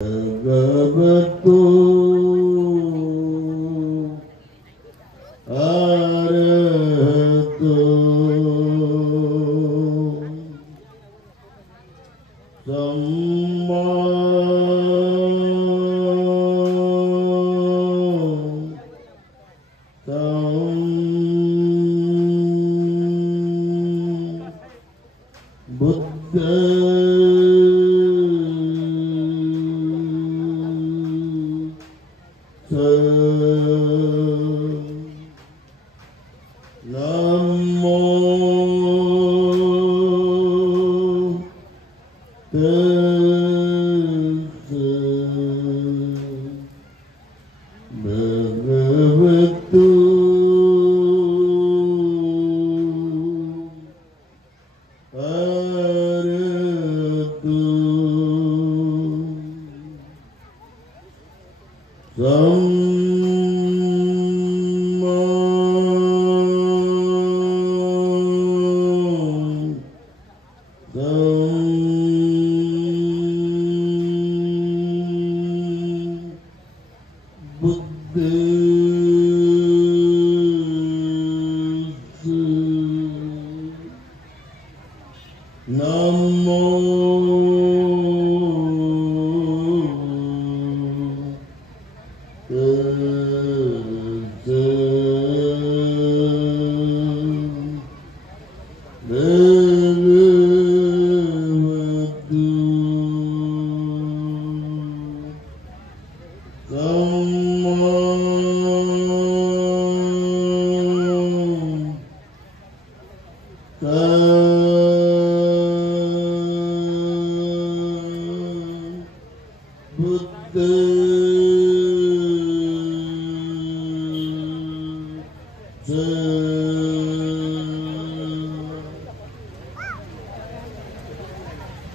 भगवतो अरहतो सम्मा नमो तस्से भगवतो अरहतो नमो तस्से भगवतो सम्मा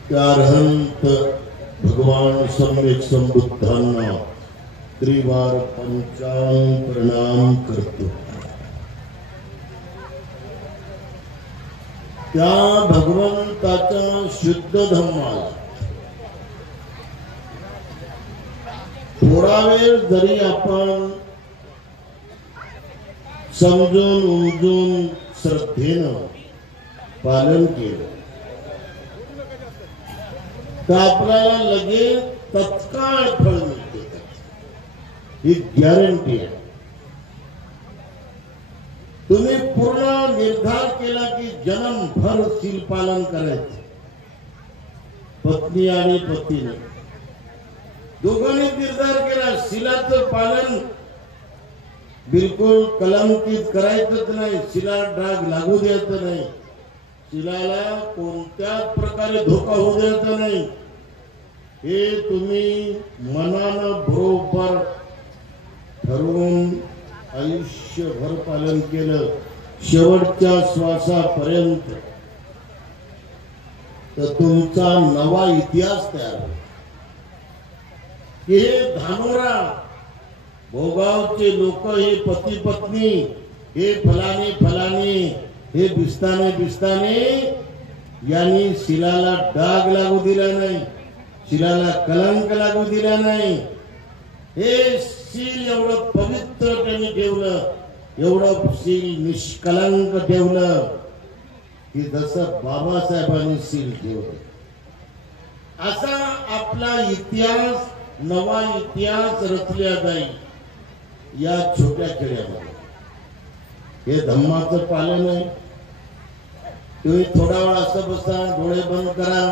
त्यारहंत भगवान सम्यक संबुद्धांना त्रिवार पंचांग प्रणाम करतो। त्या भगवंताच्या शुद्ध धम्माला थोडा वेळ जरी आपण समजून उमजून श्रद्धेनं पालन केलं तर आपल्याला लगेच तत्काळ फळ मिळते, ही गॅरंटी आहे। तुम्ही पूर्ण निर्धार केला की जन्मभर शील पालन करायचं, पत्नी आणि पतीने दोघांनी निर्धार केला शीलाचं पालन बिलकुल कलंकित करायचंच नाही, शीला डाग लागू द्यायचं नाही, शीलाला कोणत्याच प्रकारे धोका होऊ द्यायचा नाही, हे तुम्ही मनानं बरोबर ठरवून आयुष्यभर पालन केलं शेवटच्या श्वासापर्यंत तर तुमचा नवा इतिहास तयार होईल। हे धानोरा भोगावचे लोक, हे पती पत्नी, हे फलाने फलाने, हे बिस्ताने बिस्ताने यांनी शीलाला डाग लागू दिला नाही, शीलाला कलंक लागू दिला नाही। हे शील एवढं पवित्र त्यांनी ठेवलं, एवढं शील निष्कलंक ठेवलं की जसं बाबासाहेबांनी शील ठेवलं। असा आपला इतिहास, नवा इतिहास रचल्या जाईल या छोट्या खेड्यामध्ये। हे धम्माचं पालन आहे। तुम्ही थोडा वेळ असं बसा, डोळे बंद करा,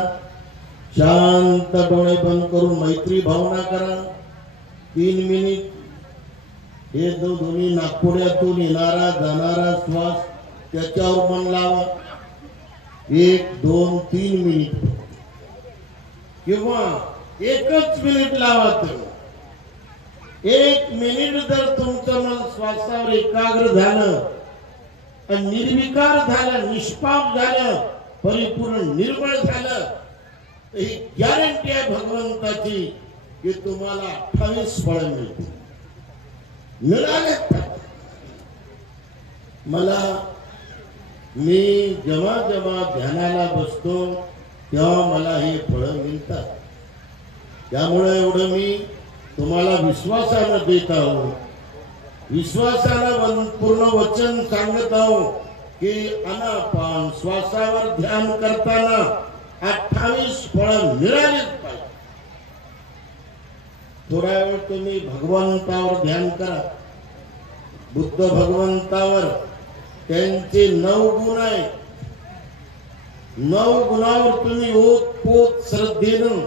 शांत डोळे बंद करून मैत्री भावना करा। 3 मिनिट हे जो दोन्ही नाकपुड्यातून येणारा जाणारा श्वास त्याच्यावर मन लावा। 1 2 3 मिनिट किंवा 1च मिनिट लावा। 1 मिनिट जर तुमचं मन श्वासावर एकाग्र झालं आणि निर्विकार झालं, निष्पाप झालं, परिपूर्ण निर्मळ झालं, ही गॅरंटी आहे भगवंताची की तुम्हाला 28 फळ मिळतील। मिळाले मला मी जेव्हा जेव्हा ध्यानाला बसतो तेव्हा मला हे फळ मिळतात। त्यामुळे एवढं मी तुम्हाला विश्वासानं देत आहो, विश्वासानं पूर्ण वचन सांगत आहो की अनापान श्वासावर ध्यान करताना 28 फळं मिळालीच पाहिजे. थोडा वेळ तुम्ही भगवंतावर ध्यान करा. बुद्ध भगवंतावर त्यांचे 9 गुण आहेत. 9 गुणावर तुम्ही ओतपोत श्रद्धेनं,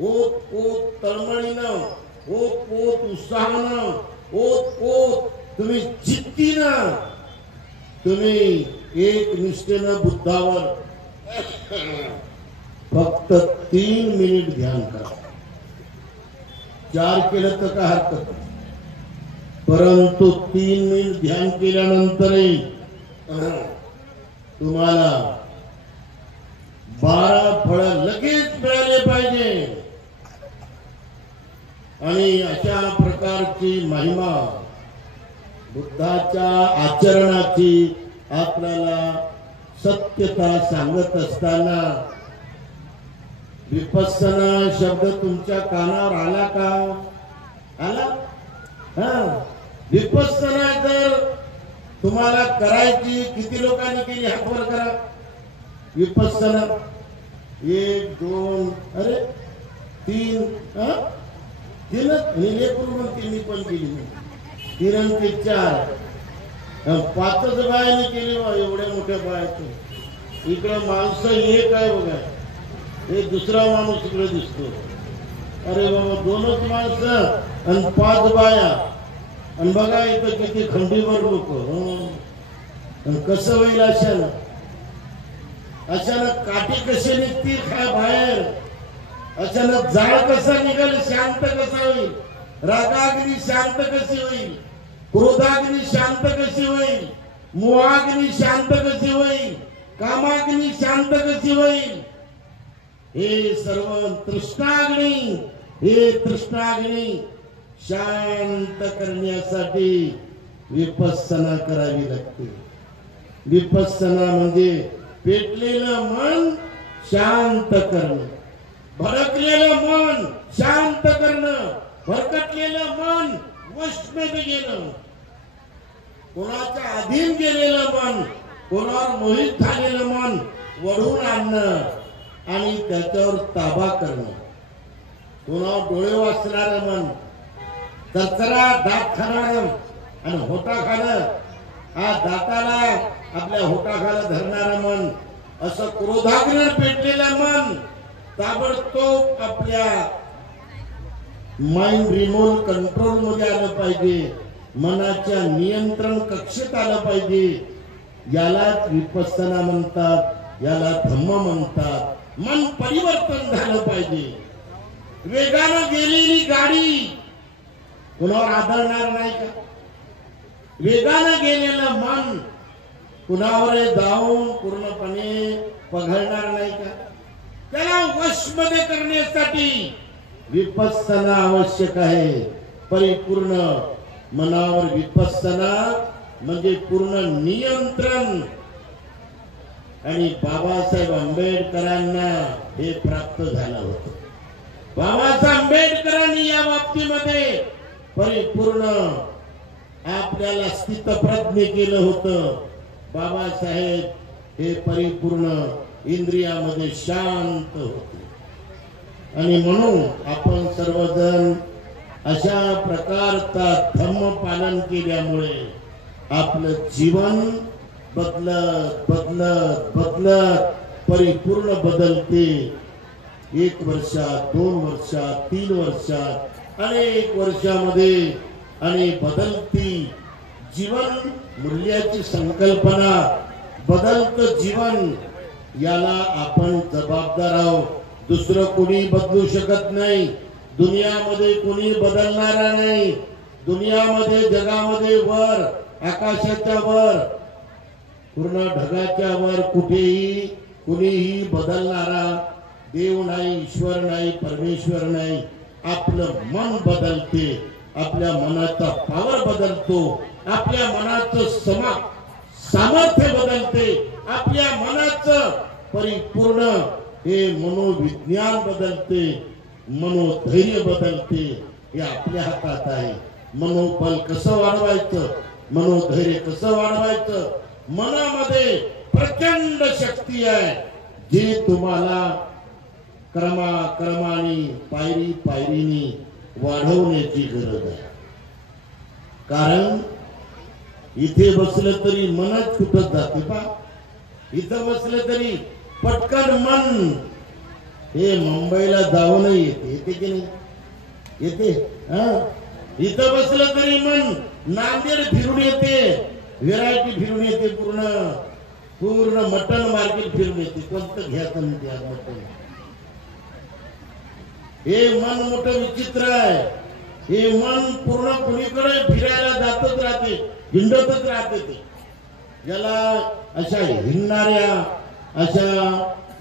ओतपोत तळमळीनं, ओतपोत उत्साहानं, ओतपोत तुम्ही जिद्दीनं, तुम्ही एक निष्ठेनं बुद्धावर फक्त 3 मिनिट ध्यान करा. 4 केलं तर काय हरकत नाही, परंतु 3 मिनिट ध्यान केल्यानंतरही तुम्हाला 12 फळं लगेच मिळाले पाहिजे. आणि अशा प्रकारची महिमा बुद्धाच्या आचरणाची आपल्याला सत्यता सांगत असताना विपස්සना शब्द तुमच्या कानावर आला का? आला? हा, विपස්සना जर तुम्हाला करायची, किती लोकांनी केली हात वर करा. विपස්සना 1 2 अरे 3 मी पण केली. 3 ते 4 5च बायाने केली. एवढ्या मोठ्या बायाचं इकडं माणसं एक आहे बघा, हे दुसरा माणूस इकडे दिसतो. अरे बाबा 2च माणसं आणि 5 बाया, आणि बघा इथं किती खंडीवर लोक. कसं होईल अशानं? अचानक काठी कशी निघतील काय बाहेर? अचानक जाळ कसा निघेल? शांत कसा होईल? रागाग्नी शांत कशी होईल? क्रोधाग्नी शांत कशी होईल? मोहाग्नी शांत कशी होईल? कामाग्नी शांत कशी होईल? हे सर्व तृष्णाग्नी, हे तृष्णाग्नी शांत करण्यासाठी विपස්සना करावी लागते. विपස්සना म्हणजे पेटलेलं मन शांत करणं, भडकलेलं मन शांत करणं, भरकटलेलं मन वशमध्ये गेलं, कोणाच्या अधीन गेलेलं मन, कोणावर मोहित झालेलं मन वळून आणणं आणि त्याच्यावर ताबा करणं. कोणावर डोळे वाचणारं मन, चरचरा दात खाणारं आणि होटा खाणं, हा दाताला आपल्या होटाखाला धरणारं मन, असं क्रोधाग्नी पेटलेलं मन ताबडतोब आपल्या माइंड रिमोट कंट्रोल मध्ये आलं पाहिजे, मनाच्या नियंत्रण कक्षेत आलं पाहिजे. यालाच विपස්සना म्हणतात, याला धम्म म्हणतात. मन परिवर्तन झालं पाहिजे. वेगानं गेलेली गाडी कुणावर आदळणार नाही का? वेगानं गेलेलं मन कुणावर जाऊन पूर्णपणे पघळणार नाही का? त्याला वशमध्ये करण्यासाठी विपස්සना आवश्यक आहे. परिपूर्ण मनावर विपස්සना म्हणजे पूर्ण नियंत्रण. आणि बाबासाहेब आंबेडकरांना हे प्राप्त झालं होतं. बाबासाहेब आंबेडकरांनी या बाबतीमध्ये परिपूर्ण आपल्याला स्थितप्रज्ञ केलं होतं. बाबासाहेब हे परिपूर्ण इंद्रियामध्ये शांत होते. आणि म्हणून आपण सर्वजण अशा प्रकारचा धम्म पालन केल्यामुळे आपलं जीवन बदलत बदलत बदलत परिपूर्ण बदलते. 1 वर्षात, 2 वर्षात, 3 वर्षात, अनेक वर्षामध्ये आणि बदलती जीवन मूल्याची संकल्पना, बदलतं जीवन, याला आपण जबाबदार आहोत. दुसरं कोणी बदलू शकत नाही. दुनियामध्ये कोणी बदलणारा नाही. दुनियामध्ये, जगामध्ये वर, आकाशाच्या वर, पूर्ण ढगाच्या वर कुठेही कुणीही बदलणारा देव नाही, ईश्वर नाही, परमेश्वर नाही. आपलं मन बदलते, आपल्या मनाचा पावर बदलतो, आपल्या मनाचं सामर्थ्य बदलते, आपल्या मनाचं परिपूर्ण हे मनोविज्ञान बदलते. मनोधैर्य बदलते हे आपल्या हातात आहे. मनोबल कसं वाढवायचं, मनोधैर्य कसं वाढवायचं, मनामध्ये प्रचंड शक्ती आहे जी तुम्हाला क्रमाक्रमाने पायरी पायरीने वाढवण्याची गरज आहे. कारण इथे बसलं तरी मनच कुठत जाते पा. इथं बसलं तरी पटकन मन हे मुंबईला जाऊन येते की नाही, येते. इथं बसलं तरी मन नांदेड फिरून येते, व्हेरायटी फिरून येते, पूर्ण मटन मार्केट फिरून येते. कोणतं घ्यायचं म्हणते आज मटन. हे मन मोठं विचित्र आहे. हे मन पूर्ण कुणीकडे फिरायला जातच राहते, हिंडतच राहते. ते ज्याला अशा हिंडणाऱ्या, अशा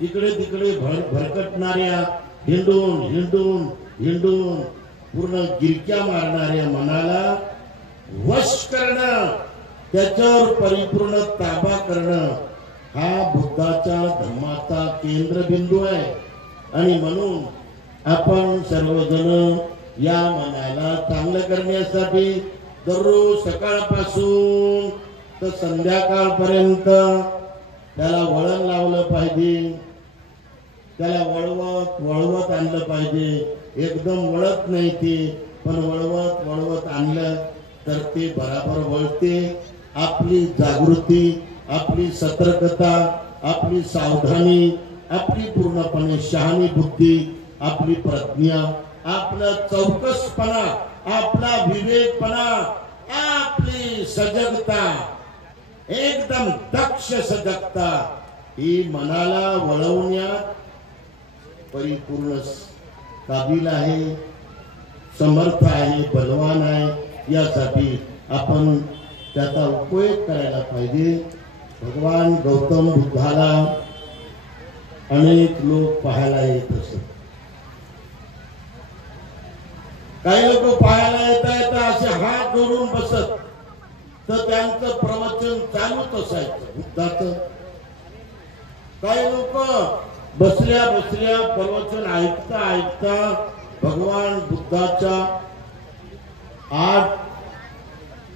इकडे तिकडे भरकटणाऱ्या, हिंडून हिंडून हिंडून पूर्ण गिरक्या मारणाऱ्या मनाला वश करणं, त्याच्यावर परिपूर्ण ताबा करणं हा बुद्धाच्या धम्माचा केंद्रबिंदू आहे. आणि म्हणून आपण सर्वजण या मनाला चांगलं करण्यासाठी दररोज सकाळपासून तर संध्याकाळपर्यंत त्याला वळण लावलं पाहिजे. त्याला वळवत आणलं पाहिजे. एकदम वळत नाही ते, पण वळवत आणलं तर ते बराबर वळते. आपली जागृती, आपली सतर्कता, आपली सावधानी, आपली पूर्णपणे शहाणी बुद्धी, आपली प्रज्ञा, आपला चौकसपणा, आपला विवेकपणा, आपली सजगता, एकदम दक्ष सजगता ही मनाला वळवण्यात परिपूर्ण काबिल आहे, समर्थ आहे, बलवान आहे. यासाठी आपण त्याचा उपयोग करायला पाहिजे. भगवान गौतम बुद्धाला अनेक लोक पाहायला येत असत. काही लोक पाहायला येता असे हात जोडून बसत, तर त्यांचं प्रवचन चालूच असायचं बुद्धाचं. काही लोक बसल्या बसल्या प्रवचन ऐकता भगवान बुद्धाच्या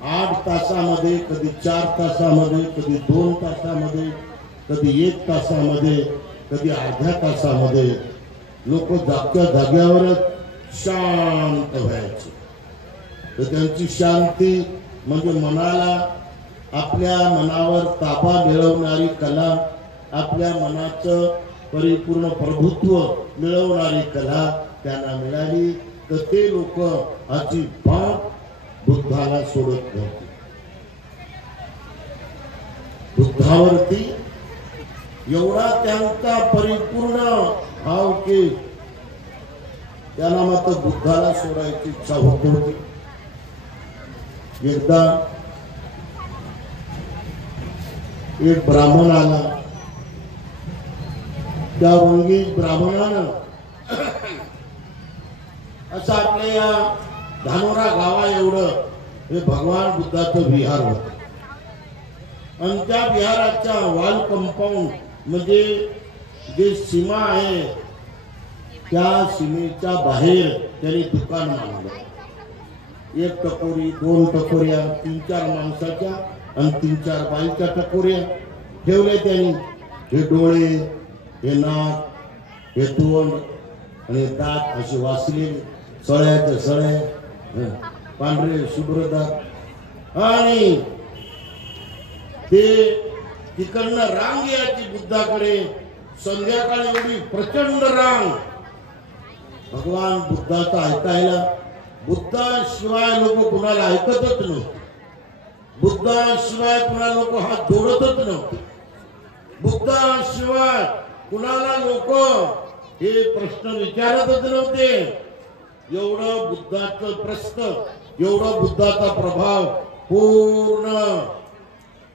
8 तासामध्ये, कधी 4 तासामध्ये, कधी 2 तासामध्ये, कधी 1 तासामध्ये, कधी अर्ध्या तासामध्ये लोक जागच्या जाग्यावरच शांत व्हायचे. तर त्यांची शांती म्हणजे मनाला, आपल्या मनावर ताबा मिळवणारी कला, आपल्या मनाचं परिपूर्ण प्रभुत्व मिळवणारी कला त्यांना मिळाली. तर ते लोक अजिबात बुद्धाला सोडत नव्हते. बुद्धावरती एवढा त्यांचा परिपूर्ण भाव की त्यांना मात्र बुद्धाला सोडायची इच्छा होत होती. एकदा एक ब्राह्मण आला. त्या वंगी ब्राह्मणानं असं आपल्या या धानोरा गावा एवढं हे भगवान बुद्धाचं विहार होत. आणि त्या विहाराच्या वॉल कंपाऊंड म्हणजे जे सीमा आहे त्या सीमेच्या बाहेर त्यांनी दुकान मांडलं. 1 टकोरी, 2 टकोऱ्या, 3-4 माणसाच्या आणि 3-4 बाईच्या टकोऱ्या ठेवले त्यांनी. हे डोळे, हे नाक, हे तोंड आणि दात असे वाचलेले, सळ्याच्या सळ्या, पांढरे शुभ्र दात. आणि ते तिकडनं रांग यायची बुद्धाकडे. संध्याकाळी एवढी प्रचंड रांग भगवान बुद्धाचा ऐकायला. बुद्धाशिवाय लोक कुणाला ऐकतच नव्हते. बुद्धाशिवाय कुणाला लोक हात जोडतच नव्हते. बुद्धाशिवाय कुणाला लोक हे प्रश्न विचारतच नव्हते. एवढं बुद्धाचं प्रस्त, एवढं बुद्धाचा प्रभाव पूर्ण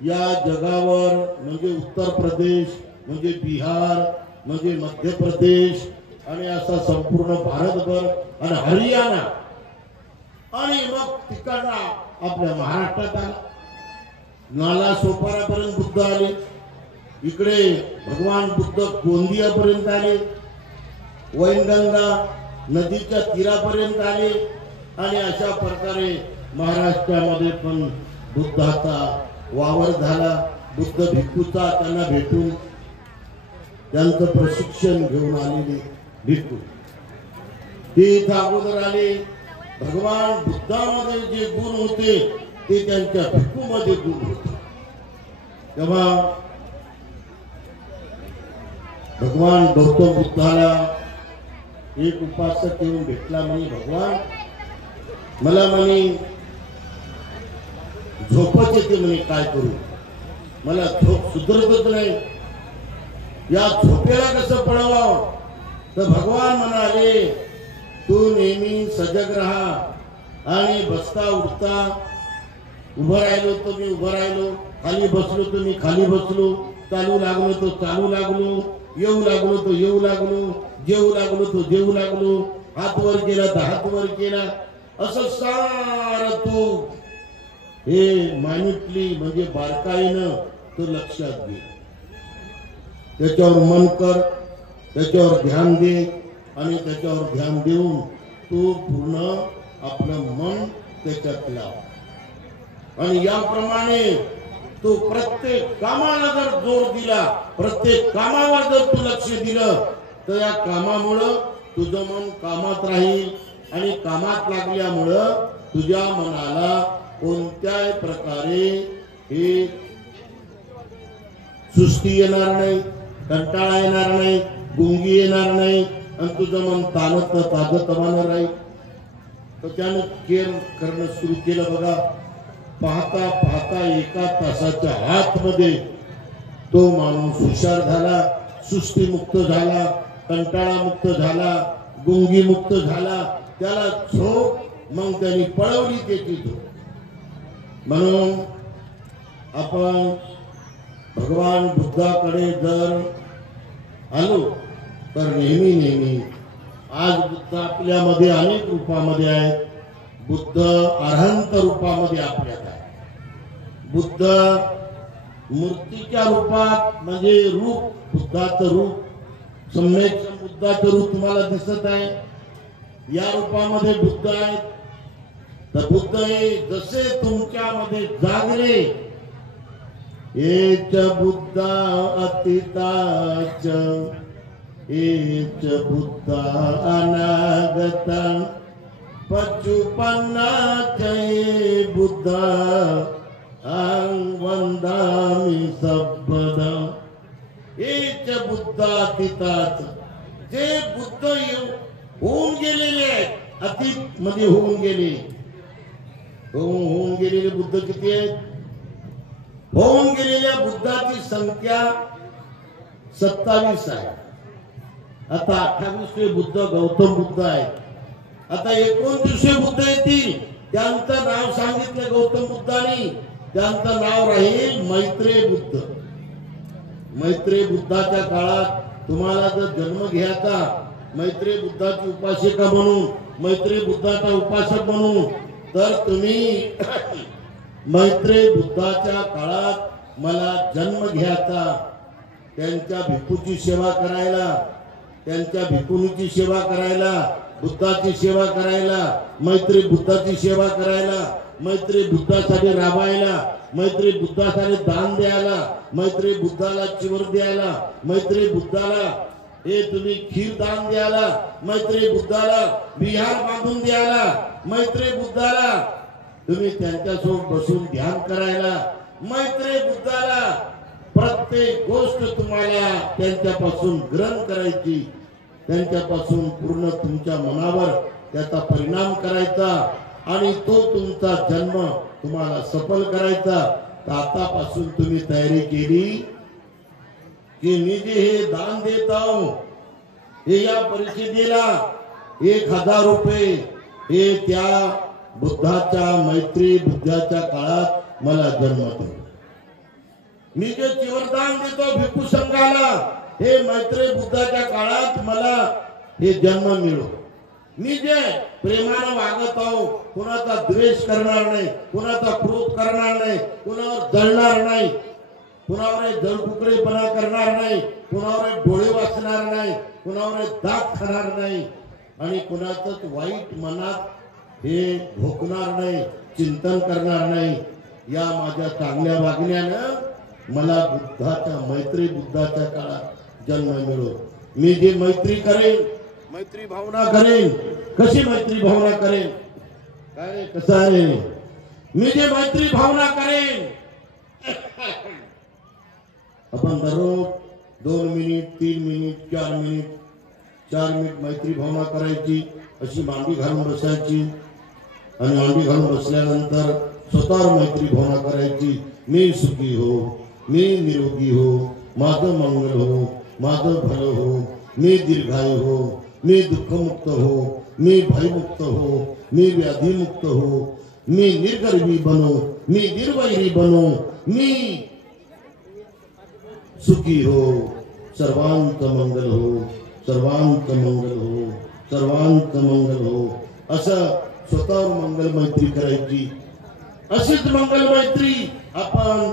या जगावर, म्हणजे उत्तर प्रदेश, म्हणजे बिहार, म्हणजे मध्य प्रदेश आणि असा संपूर्ण भारतभर आणि हरियाणा आणि मग तिकडनं आपल्या महाराष्ट्रात आला. नाला सोपारापर्यंत बुद्ध आले. इकडे भगवान बुद्ध गोंदियापर्यंत आले. वैनगंगा नदीच्या तीरापर्यंत आले आणि अशा प्रकारे महाराष्ट्रामध्ये पण बुद्धाचा वावर झाला। बुद्ध भिक्खूचा त्यांना भेटून त्यांचं प्रशिक्षण घेऊन आलेले भिक्खू ते अगोदर आले। भगवान बुद्धामध्ये जे गुण होते ते त्यांच्या भिक्खूमध्ये गुण होते। तेव्हा भगवान गौतम बुद्धाला एक उपासक येऊन भेटला म्हणे, भगवान मला म्हणे झोपच येते म्हणे, काय करू, मला झोप सुधरतच नाही, या झोपेला कसं पळवावं? तर भगवान म्हणाले तू नेहमी सजग राहा आणि बसता उठता, उभं राहिलो तो मी उभं राहिलो, खाली बसलो तो मी खाली बसलो, चालू लागलो तो चालू लागलो, येऊ लागलो तो येऊ लागलो, जेवू लागलो तो जेवू लागलो, हात वर केला तर हात वर केला, असं सारं तू हे मानिटली म्हणजे बारकाईनं तो लक्षात घे, त्याच्यावर मन कर, त्याच्यावर ध्यान दे आणि त्याच्यावर ध्यान देऊन तू पूर्ण आपलं मन त्याच्यात लाव आणि याप्रमाणे तू प्रत्येक कामाला जर जोर दिला, प्रत्येक कामावर जर तू लक्ष दिलं तर या कामामुळं तुझं मन कामात राहील आणि कामात लागल्यामुळं तुझ्या मनाला कोणत्याही प्रकारे हे सुस्ती येणार नाही, कंटाळा येणार नाही, गुंगी येणार नाही आणि तुझं मन ताणत ताजतवानं राहील। तर त्यानं केअर करणं सुरू केलं बघा। पाहता पाहता एका तासाच्या आतमध्ये तो माणूस हुशार झाला, सुस्ती मुक्त झाला, कंटाळा मुक्त झाला, गुंगी मुक्त झाला, त्याला झोप मग त्यांनी पळवली त्याची झोप। म्हणून आपण भगवान बुद्धाकडे जर आलो तर नेहमी नेहमी आज बुद्ध आपल्यामध्ये अनेक रूपामध्ये आहेत, बुद्ध अरहंत रूपामध्ये आपल्यात आहे, बुद्ध मूर्तीच्या रूपात म्हणजे रूप, बुद्धाचं रूप सम्यक बुद्धाचं रूप तुम्हाला दिसत आहे, या रूपामध्ये बुद्ध आहेत। तर बुद्ध हे जसे तुमच्यामध्ये जागले, एच बुद्ध अतीताच एच बुद्ध अनागत पचुपन्नाच बुद्ध वंदामि सर्वदा। एच बुद्ध अतीताच, जे बुद्ध होऊन गेलेले आहेत, अतीत मध्ये होऊन गेले, होऊन गेलेले बुद्ध किती आहेत? होऊन गेलेल्या बुद्धाची संख्या 27 आहे। आता 28वे बुद्ध गौतम बुद्ध आहेत। आता 29वे बुद्ध येतील, त्यांचं नाव सांगितलं गौतम बुद्धांनी, त्यांचं नाव राहील मैत्रेय बुद्ध। मैत्रेय बुद्धाच्या काळात तुम्हाला जर जन्म घ्यायचा, मैत्रेय बुद्धाची उपासिका म्हणून, मैत्रेय बुद्धाचा उपासक म्हणून, तर तुम्ही मैत्रेय बुद्धाच्या काळात मला जन्म घ्यायचा, त्यांच्या भिक्खूची सेवा करायला, त्यांच्या भिक्खुनीची सेवा करायला, बुद्धाची सेवा करायला, मैत्रेय बुद्धाची सेवा करायला, मैत्रेय बुद्धासाठी राबायला, मैत्रेय बुद्धासाठी दान द्यायला, मैत्रेय बुद्धाला चिवर द्यायला, मैत्रेय बुद्धाला हे तुम्ही खीर दान द्यायला, मैत्रेय बुद्धाला विहार बांधून द्यायला, मैत्रेय बुद्धाला तुम्ही त्यांच्यासोबत बसून ध्यान करायला, मैत्रेय बुद्धाला प्रत्येक गोष्ट तुम्हाला त्यांच्यापासून ग्रहण करायची, त्यांच्यापासून पूर्ण तुमच्या मनावर त्याचा परिणाम करायचा आणि तो तुमचा जन्म तुम्हाला सफल करायचा। तर आतापासून तुम्ही तयारी केली की मी जे हे दान देत आहो, हे या परिषदेला 1000 रुपये हे त्या बुद्धाच्या मैत्री बुद्धाच्या काळात मला जन्म दे। मी जे चिवरदान देतो भिक्खू संघाला, हे मैत्रेय बुद्धाच्या काळात मला हे जन्म मिळो। मी जे प्रेमाने वागत आहो, कुणाचा द्वेष करणार नाही, कुणाचा क्रोध करणार नाही, कुणावर जळणार नाही, कुणावर जळकुकडेपणा करणार नाही, कुणावर डोळे वाचणार नाही, कुणावर दात खाणार नाही, आणि कुणाचंच वाईट मनात हे भोकणार नाही, चिंतन करणार नाही. या माझ्या चांगल्या वागण्यानं मला बुद्धाच्या बुद्धाच्या काळात जन्म मिळो. मी जे मैत्री करेन, मैत्री भावना करेन. कशी मैत्री भावना करेन? काय कसं आहे? मी जे मैत्री भावना करेन, आपण दररोज 2 मिनिट 3 मिनिट 4 मिनिट मैत्री भावना करायची. अशी मांडी घालून बसायची आणि मांडी घालून बसल्यानंतर स्वतःवर मैत्री भावना करायची. मी सुखी हो, मी निरोगी हो, माझं मंगल हो, माझं भलं हो, मी दीर्घायू हो, मी दुःखमुक्त हो, मी भयमुक्त हो, मी व्याधीमुक्त हो, मी निर्गर्वी बनो, मी निर्वैरी बनो, मी सुखी हो, सर्वांत मंगल हो, सर्वांत मंगल हो, सर्वांत मंगल हो. असं स्वतःवर मंगल मैत्री करायची. अशीच मंगल मैत्री आपण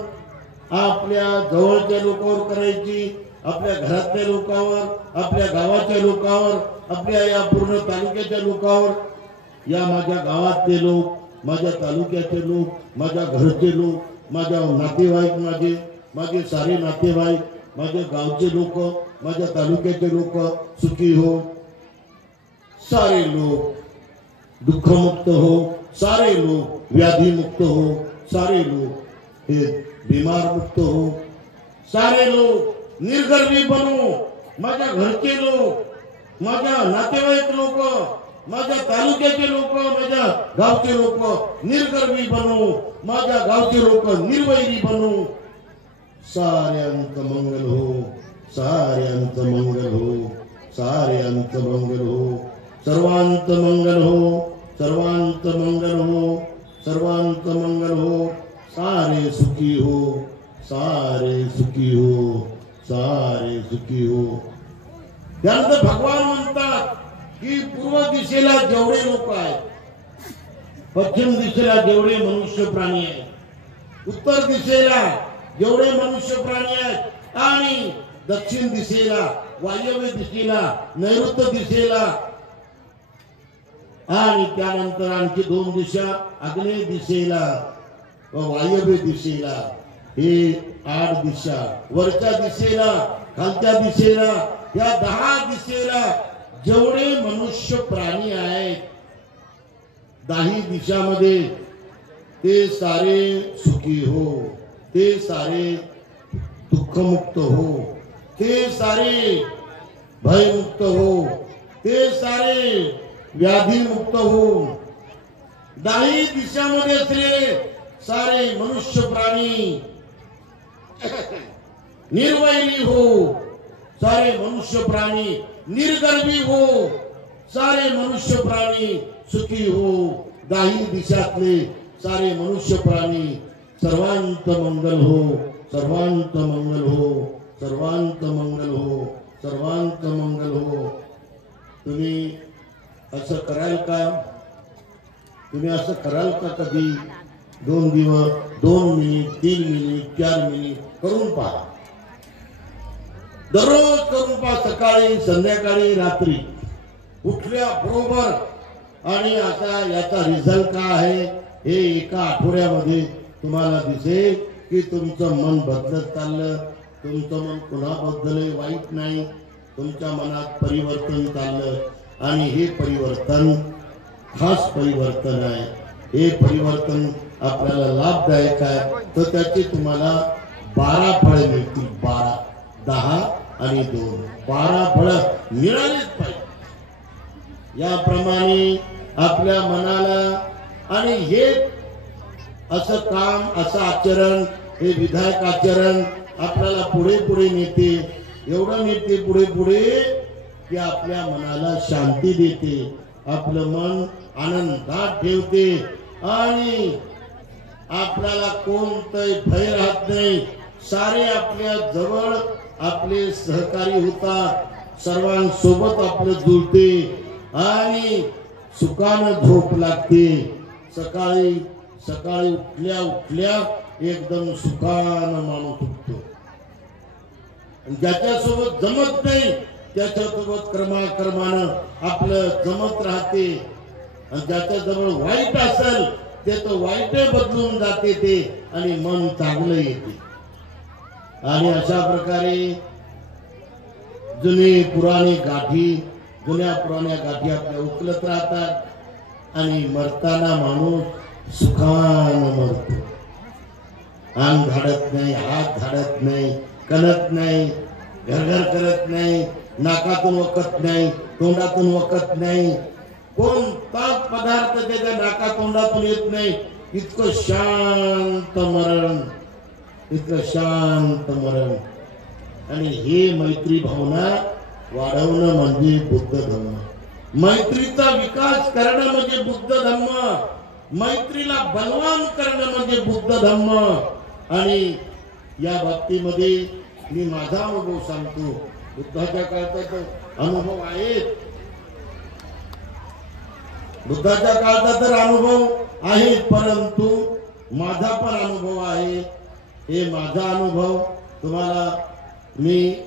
आपल्या जवळच्या लोकांवर करायची, आपल्या घरातल्या लोकांवर, आपल्या गावाच्या लोकांवर, आपल्या या पूर्ण तालुक्याच्या लोकांवर. या माझ्या गावातले लोक, माझ्या तालुक्याचे लोक, माझ्या घरचे लोक, माझ्या नातेवाईक, माझे सारे नातेवाईक, माझ्या गावचे लोक, माझ्या तालुक्याचे लोक सुखी हो, सारे लोक दुःखमुक्त हो, सारे लोक व्याधीमुक्त हो, सारे लोक हे बीमार मुक्त हो, सारे लोक निर्गर्वी बनो. माझ्या घरचे लोक, माझ्या नातेवाईक लोक, माझ्या तालुक्याचे लोक, माझ्या गावचे लोक निर्गर्वी बनो, माझ्या गावचे लोक निर्वैरी बनो. साऱ्यांत मंगल हो, साऱ्यांत मंगल हो, साऱ्यांत मंगल हो, सर्वांत मंगल हो, सर्वांत मंगल हो, सर्वांत मंगल हो. सारे सुखी हो, सारे सुखी हो, सारे सुखी हो. त्यानंतर भगवान म्हणतात की पूर्व दिशेला जेवढे लोक आहेत, पश्चिम दिशेला जेवढे मनुष्य प्राणी आहेत, उत्तर दिशेला जेवढे मनुष्य प्राणी आहेत, आणि दक्षिण दिशेला, वायव्य दिशेला, नैऋत्य दिशेला, आणि त्यानंतर आणखी 2 दिशा, आग्नेय दिशेला व वायव्य दिशेला, हे 8 दिशा. वरच्या दिशेला, खालच्या दिशेला, या 10 दिशेला जेवढे मनुष्य प्राणी आहेत, 10 दिशामध्ये ते सारे सुखी हो, ते सारे दुःखमुक्त हो, ते सारे भयमुक्त हो, ते सारे व्याधीमुक्त हो. 10 दिशामध्ये असलेले सारे मनुष्य प्राणी निर्वैरी हो, सारे मनुष्य प्राणी निर्गर्वी हो, सारे मनुष्य प्राणी सुखी हो. 10 दिशातले सारे मनुष्य प्राणी सर्वांत मंगल हो, सर्वांत मंगल हो, सर्वांत मंगल हो, सर्वांत मंगल हो. तुम्ही असं कराल का? तुम्ही असं कराल का कधी? 2 दिवस, 2 मिनिट, 3 मिनिट, 4 मिनिट करून पहा. दररोज करून पहा. सकाळी, संध्याकाळी, रात्री उठल्या बरोबर. आणि आता याचा रिझल्ट काय आहे हे एका आठवड्यामध्ये तुम्हाला दिसेल की तुमचं मन बदलत चाललं. तुमचं मन कुणाबद्दल वाईट नाही, तुमच्या मनात परिवर्तन चाललं. आणि हे परिवर्तन खास परिवर्तन आहे. हे परिवर्तन आपल्याला लाभदायक आहे. तर त्याचे तुम्हाला 12 फळे मिळतील. 12, 10 आणि 2, 12 फळं मिळालीच पाहिजे. याप्रमाणे आपल्या मनाला आणि हे असं काम, असं आचरण, हे विधायक आचरण आपल्याला पुढे पुढे नेते. एवढं नेते पुढे पुढे की आपल्या मनाला शांती देते, आपलं मन आनंदात ठेवते आणि आपल्याला कोणतंही भय राहत नाही. सारे आपल्या जवळ आपले सहकारी होतात, सर्वांसोबत आपलं जुळते आणि सुखानं झोप लागते. सकाळी सकाळी उठल्या उठल्या एकदम सुखानं माणूस उठतो. ज्याच्यासोबत जमत नाही त्याच्यासोबत क्रमाक्रमानं आपलं जमत राहते आणि ज्याच्याजवळ वाईट असेल ते तो वाईट बदलून जाते ते आणि मन चांगलं येते। आणि अशा प्रकारे जुनी पुराणी गाठी जुन्या पुराण्या गाठी आपल्या उचलत राहतात आणि मरताना माणूस सुखानं मरतो। अंग धाडत नाही, हात धाडत नाही, कणत नाही, घरघर करत नाही, नाकातून वकत नाही, तोंडातून वकत नाही, कोणताच पदार्थ त्याच्या नाका तोंडातून येत नाही। इतकं शांत मरण, इतकं शांत मरण। आणि हे मैत्री भावना वाढवणं म्हणजे बुद्ध धम्म। मैत्रीचा विकास करणं म्हणजे बुद्ध धम्म। मैत्रीला बलवान करणं म्हणजे बुद्ध धम्म। आणि या बाबतीमध्ये मी माझा अनुभव सांगतो। बुद्धाच्या काळात अनुभव आहेत, बुद्धाच्या काळाचा तर अनुभव आहे, परंतु माझा पण अनुभव आहे। हे माझा अनुभव तुम्हाला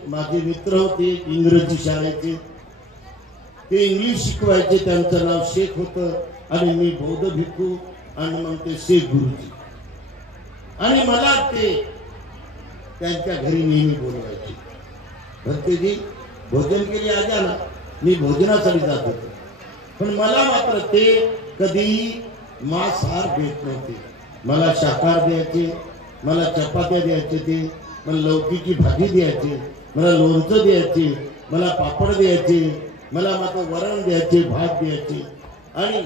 माझे मित्र होते इंग्रजी शाळेचे, ते इंग्लिश शिकवायचे, त्यांचं नाव शेख होतं आणि मी बौद्ध भिक्खू आणि मग ते शेख गुरुजी। आणि मला ते त्यांच्या घरी नेहमी बोलवायचे, भक्तीजी भोजन केली आ जा ना। मी भोजनासाठी जात होतो, पण मला मात्र ते कधी मांसाहार देत नव्हते। मला शाकाहार द्यायचे, मला चपात्या द्यायचे, ते मला लौकीची भाजी द्यायची, मला लोणचं द्यायचे, मला पापड द्यायचे, मला मात्र वरण द्यायचे, भात द्यायचे आणि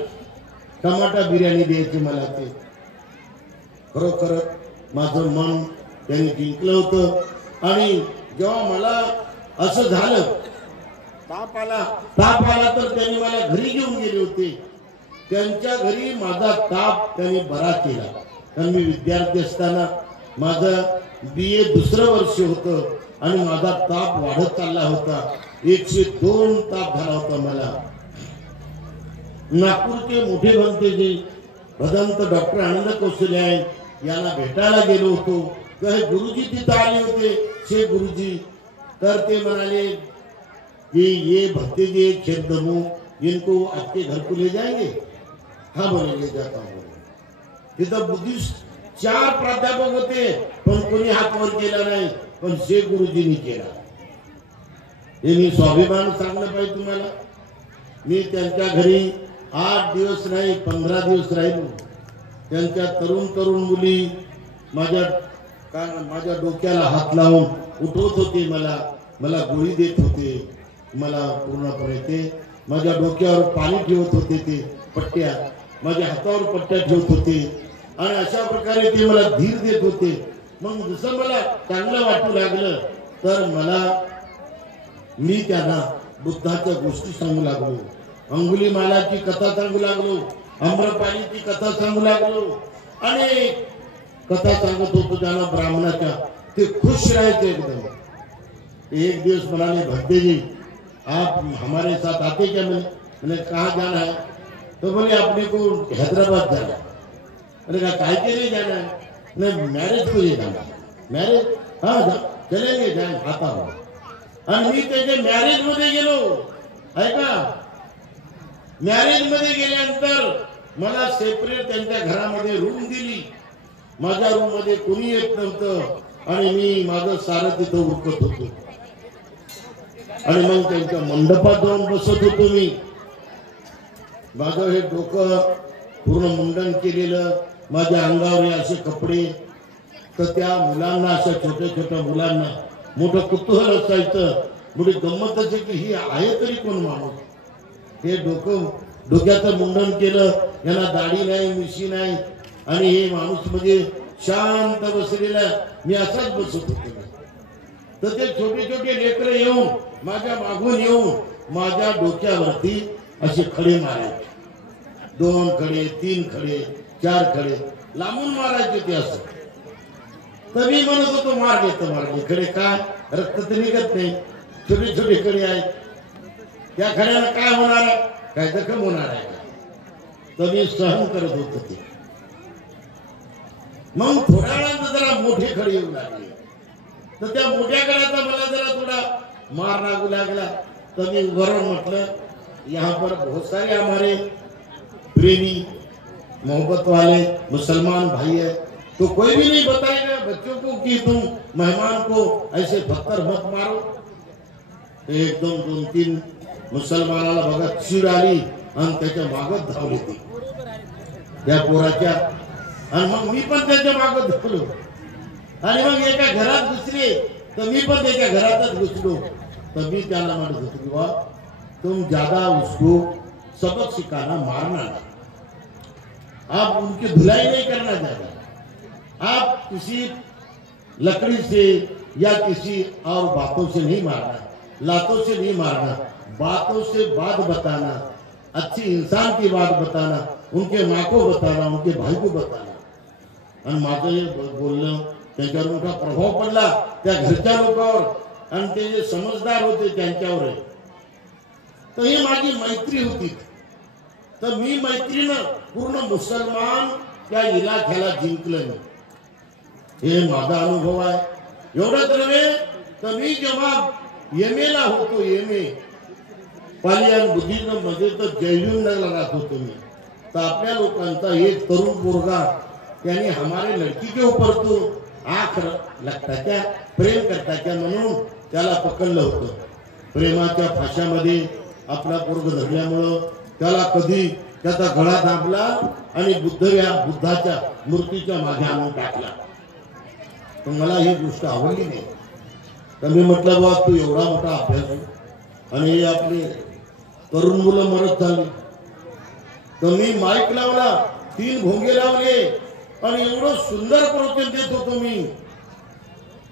टमाटा बिर्याणी द्यायची मला। ते खरोखर माझं मन त्यांनी जिंकलं होतं। आणि जेव्हा मला असं झालं, ताप आला तर त्यांनी मला घरी घेऊन गेले होते। त्यांच्या घरी माझा ताप त्यांनी बरा केला। कारण मी विद्यार्थी असताना माझं BA दुसरं वर्ष होतं आणि माझा ताप वाढत चालला होता। 102 ताप झाला होता मला। नागपूरचे मोठे भंतेजी भदंत डॉक्टर आनंद कौशल्य यांना भेटायला गेलो होतो, तर गुरुजी तिथं आले होते, शेख गुरुजी। तर ते म्हणाले कि ये भक्ति जी खेरदमू, इनको आपके घर को ले जाएंगे? हाँ बोले, ले जाता हूँ। तिथं बुद्धिस्ट 4 प्राध्यापक होते, पण कोणी हात वर केला नाही, पण शेख गुरुजींनी केला। हे मी स्वाभिमान सांगलं पाहिजे तुम्हाला। मी त्यांच्या घरी 8 दिवस नाही 15 दिवस राहिलो। त्यांच्या तरुण तरुण मुली माझ्या डोक्याला हात लावून उठवत होते, मला गोळी देत होते, मला पूर्णपणे ते माझ्या डोक्यावर पाणी ठेवत होते, ते पट्ट्या माझ्या हातावर पट्ट्या ठेवत होते आणि अशा प्रकारे ते मला धीर देत होते। मग जसं मला चांगलं वाटू लागलं तर मी त्यांना बुद्धाच्या गोष्टी सांगू लागलो, अंगुलीमालाची कथा सांगू लागलो, आम्रपालीची कथा सांगू लागलो, अनेक कथा सांगत होतो त्यांना ब्राह्मणाच्या। ते खुश राहायचे एकदम। एक दिवस म्हणाले, भक्ति जी आप हमारे साथ आते क्या? मैंने कहाँ जाना है? तो बोले अपने को हैदराबाद जाना है। मैंने कहा काय के लिए जाना है? नहीं मैरिज को ही जाना है। मैरिज? हाँ चलेंगे, जाए आता हूँ। आणि मी त्याच्या मॅरेज मध्ये गेलो, ऐका, मॅरेज मध्ये गेल्यानंतर मला सेपरेट त्यांच्या घरामध्ये रूम दिली। माझ्या रूम मध्ये कोणी येत नव्हतं आणि मी माझं सारं तिथं उरकत होतो आणि मग त्यांच्या मंडपात जाऊन बसत होतो मी। माझं हे डोकं पूर्ण मुंडन केलेलं, माझ्या अंगावर असे कपडे, तर त्या मुलांना, अशा छोट्या छोट्या मुलांना मोठं कुतूहल असायचं, मोठी गंमत असे की ही आहे तरी कोण माणूस। हे डोक्याचं मुंडन केलं, यांना दाढी नाही, मिशी नाही आणि हे माणूस म्हणजे शांत बसलेला, मी असाच बसत होतो। तर ते छोटे छोटे लेकरं येऊन माझ्या मागून येऊन माझ्या डोक्यावरती असे खडे मारायचे, 2 खडे, 3 खडे, 4 खडे लांबून मारायचे ते असं। तर मी म्हणत होतो मार घेतो, मार घे खडे, काय रक्त तर निघत नाही, छोटे छोटे खडे आहेत, त्या खड्याला काय होणार आहे, काय जखम होणार आहे का? तर मी सहन करत होतो ते। मग थोड्या वेळात जरा मोठे खडे येऊ लागले, तर त्या मोठ्या खड्याचा मला जरा थोडा मार लागू लागला। तभी वरण मतलब यहाँ पर बहुत सारे हमारे प्रेमी मोहब्बत वाले मुसलमान भाई है, तो कोई भी नहीं बताएगा बच्चों को कि तुम मेहमान को ऐसे पत्थर मत मारो। एकदम 2-3 मुसलमानाला बघा चीड आली आणि त्याच्या मागत धावली ती त्या पोराच्या, आणि मग मी पण त्याच्या मागत धावलो आणि मग एका घरात घुसले तर मी पण त्याच्या घरातच घुसलो। तर मी त्याला म्हणत होतो की वाह तुम ज्यादा उसको सबक सिखाना मारना नहीं, आप उनकी धुलाई नहीं करना चाहते, आप किसी लकड़ी से या किसी और बातों से नहीं मारना, लातों से नहीं मारना, बातों से बात बताना, अच्छी इंसान की बात बताना, उनके माँ को बताना, उनके भाई को बताना। आणि माझं हे बोलणं त्यांच्यावर मोठा प्रभाव पडला त्या घरच्या लोकांवर आणि ते जे समजदार होते त्यांच्यावर। तर ही माझी मैत्री होती, तर मी मैत्रीनं पूर्ण मुसलमान त्या इलाख्याला जिंकलं। हे माझा अनुभव आहे। एवढंच नव्हे तर मी जेव्हा एमएला होतो, एमए पालियान बुद्धिज्म मध्ये, तर जयलूनला राहत होतो मी, तर आपल्या लोकांचा एक तरुण पोरगा त्याने हमारे लड़की के ऊपर तो आँख लगता क्या प्रेम करता क्या म्हणून त्याला पकडलं होतं। प्रेमाच्या फाशामध्ये आपला पोरग धरल्यामुळं त्याला कधी त्याचा गळा दाबला आणि बुद्धाच्या मूर्तीच्या मागे आणून टाकला। तर मला ही गोष्ट आवडली नाही, तर मी म्हटलं बाबा तू एवढा मोठा अभ्यास आणि हे आपले तरुण मुलं मरत झाली, तर मी माईक लावला, 3 भोंगे लावले आणि एवढं सुंदर प्रवचन देत होतो मी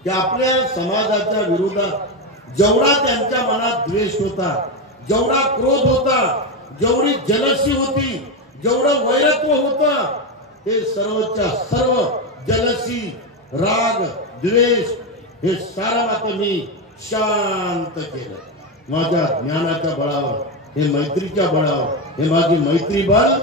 की आपल्या समाजाच्या विरोधात जेवढा त्यांच्या मनात द्वेष होता, जेवढा क्रोध होता, जेवढी जलसी होती, जेवढं वैरत्व होतं, ते सर्वच्या सर्व जलसी, राग, द्वेष हे सारं आता मी शांत केलं माझ्या ज्ञानाच्या बळावर, हे मैत्रीच्या बळावर। हे माझी मैत्री बल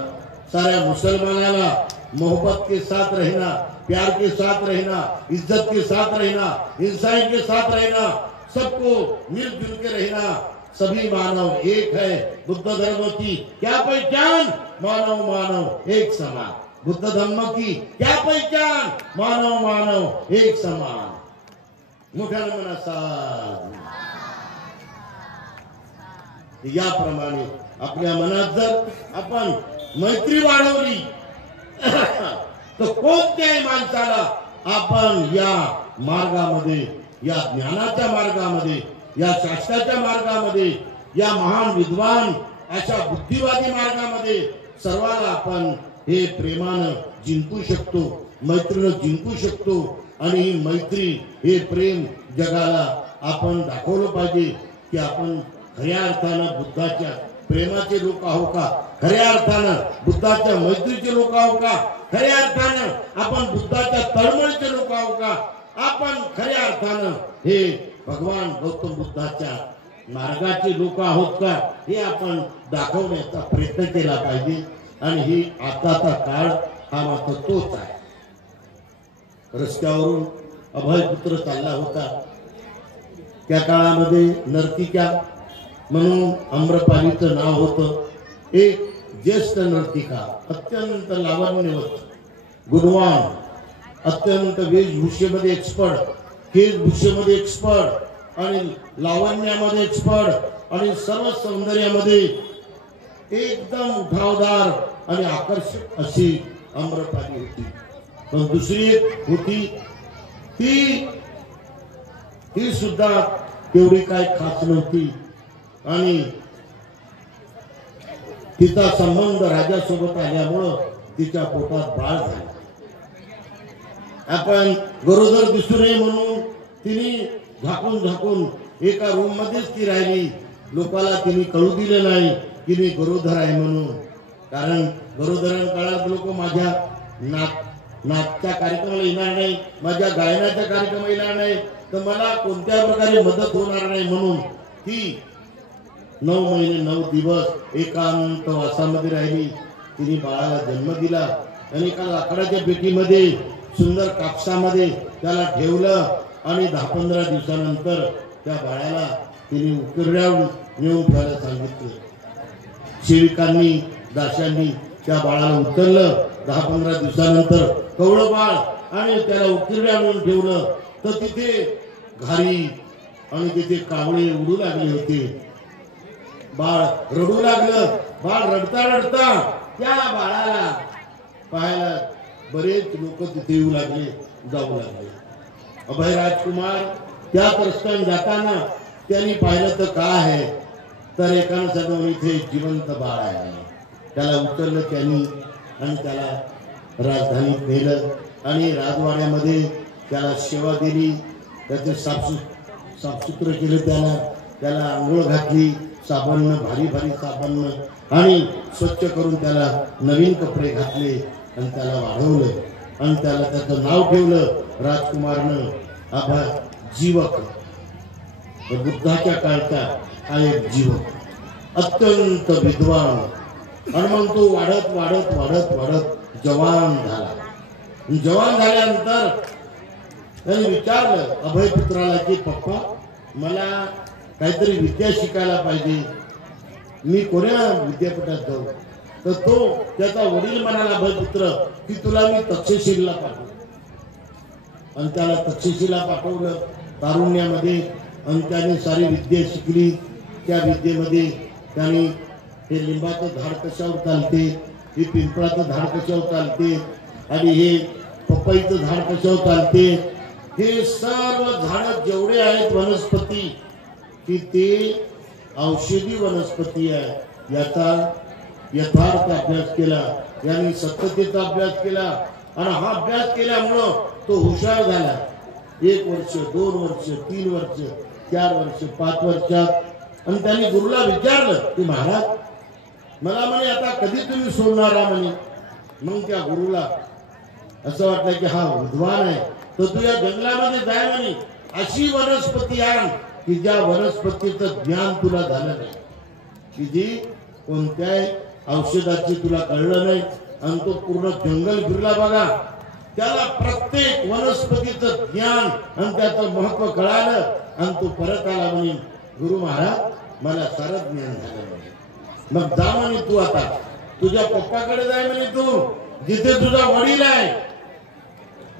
साऱ्या मुसलमानाला मोहब्बत के साथ रहना, प्यार के साथ रहना, इज्जत के साथ रहना, इंसान के साथ रहना, सबको मिलजुल के रहना। सभी मानव एक है। बुद्ध धर्म की क्या पहचान? मानव मानव एक समान। बुद्ध धर्म की क्या पहचान? मानव मानव एक समान। मोठ्यानं म्हणा साध। याप्रमाणे आपल्या मनात जर आपण मैत्री वाढवली तर कोणत्याही माणसाला आपण या मार्गामध्ये, या ज्ञानाच्या मार्गामध्ये, या शास्त्राच्या मार्गामध्ये, या महान विद्वान अशा बुद्धिवादी मार्गामध्ये सर्वांना आपण हे प्रेमानं जिंकू शकतो, मैत्रीनं जिंकू शकतो। आणि ही मैत्री, हे प्रेम जगाला आपण दाखवलं पाहिजे की आपण खऱ्या अर्थानं बुद्धाच्या प्रेमाचे लोक आहो का, खऱ्या अर्थानं बुद्धाच्या मैत्रीचे लोक आहो का, खऱ्या अर्थानं आपण बुद्धाच्या तळमळीचे लोक आहो का, आपण खऱ्या अर्थानं हे भगवान गौतम बुद्धाच्या मार्गाचे लोक आहोत का, हे आपण दाखवण्याचा प्रयत्न केला पाहिजे। आणि ही आताचा काळ हा मात्र तोच आहे। रस्त्यावरून अभयपुत्र चालला होता, त्या काळामध्ये नर्तिका म्हणून आम्रपालीचं नाव होतं। एक ज्येष्ठ नर्तिका, अत्यंत लावण्यवत, गुणवान, अत्यंत वेशभूषेमध्ये एक्सपर्ट, केशभूषेमध्ये एक्सपर्ट आणि लावण्यामध्ये एक्सपर्ट आणि सर्व सौंदर्यामध्ये एकदम उठावदार आणि आकर्षक अशी आम्रपाली होती। पण दुसरी एक होती, ती सुद्धा तेवढी काय खास नव्हती आणि तिचा संबंध राजासोबत आल्यामुळं तिच्या पोटात बाळ झालं। आपण गरोदर दिसू नये म्हणून तिने झाकून झाकून एका रूम मध्येच ती राहिली। लोकाला तिने कळू दिलं नाही की मी गरोदर आहे म्हणून, कारण गरोदर काळात लोक माझ्या नाचच्या कार्यक्रमाला येणार नाही, माझ्या गायनाच्या कार्यक्रमाला येणार नाही, तर मला कोणत्या प्रकारे मदत होणार नाही म्हणून ती 9 महिने 9 दिवस एकांत वासामध्ये राहिली। तिने बाळाला जन्म दिला आणि एका लाकडाच्या पेटीमध्ये सुंदर कापसामध्ये त्याला ठेवलं आणि 10-15 दिवसानंतर त्या बाळाला तिने नेऊन ठेवायला सांगितलं. सेविकांनी दाशांनी त्या बाळाला उचललं. 10-15 दिवसानंतर कवळं बाळ आणि त्याला उकिरडे आणून ठेवलं. तर तिथे घारी आणि तिथे कावळे उडू लागले होते. बाळ रडू लागलं. बाळ रडता रडता त्या बाळाला पाहायला बरेच लोक तिथे येऊ लागले, जाऊ लागले. अभय राजकुमार त्या रस्त्याने जाताना त्यांनी पाहिलं तर काय आहे, तर एकानं सांगितलं इथे जिवंत बाळ आहे. त्याला उचललं त्यांनी आणि त्याला राजधानीत नेलं आणि राजवाड्यामध्ये त्याला सेवा दिली. त्याचे साफसूत्र केलं. त्याला आंघोळ घातली साबणनं, भारी भारी साबणनं, आणि स्वच्छ करून त्याला नवीन कपडे घातले आणि त्याला वाढवलं आणि त्याला त्याचं नाव ठेवलं राजकुमारनं अभय जीवक. बुद्धाच्या काळचा हा एक जीवक, अत्यंत विद्वान. आणि मग तो वाढत वाढत वाढत वाढत जवान झाला. जवान झाल्यानंतर त्याने विचारलं अभय पुत्राला की पप्पा मला काहीतरी विद्या शिकायला पाहिजे, मी कोण्या विद्यापीठात जाऊ. तर तो त्याचा वडील म्हणाला अभयपुत्र की तुला मी तक्षशिला पाठवू. आणि त्याला तक्षशिला पाठवलं तारुण्यामध्ये. आणि त्याने सारी विद्या शिकली. त्या विद्येमध्ये त्याने हे लिंबाचं झाड कशावर चालते, हे पिंपळाचं झाड कशावर चालते, आणि हे पपईचं झाड कशावर चालते, हे सर्व झाड जेवढे आहेत वनस्पती की ते औषधी वनस्पती आहे याचा यथार्थ अभ्यास केला. यांनी सत्यतेचा अभ्यास केला. आणि हा अभ्यास केल्यामुळं तो हुशार झाला. 1 वर्ष 2 वर्ष 3 वर्ष 4 वर्ष 5 वर्षात. आणि त्यांनी गुरुला विचारलं की महाराज मला म्हणे आता कधी तुम्ही सोडणार म्हणे. मग त्या गुरुला असं वाटलं की हा विद्वान आहे, तर तू या जंगलामध्ये जाय म्हणे. अशी वनस्पती आण की ज्या वनस्पतीचं ज्ञान तुला झालं नाही, की जी कोणत्याही औषधाची तुला कळलं नाही. आणि तो पूर्ण जंगल फिरला बघा. त्याला प्रत्येक वनस्पतीचं ज्ञान आणि त्याचं महत्व कळालं. आणि तो परत आला म्हणे गुरु महाराज मला सारं ज्ञान झालं म्हणे. मग जा म्हणे तू आता तुझ्या पप्पाकडे जाय म्हणे, तू जिथे तुझा वडील आहे.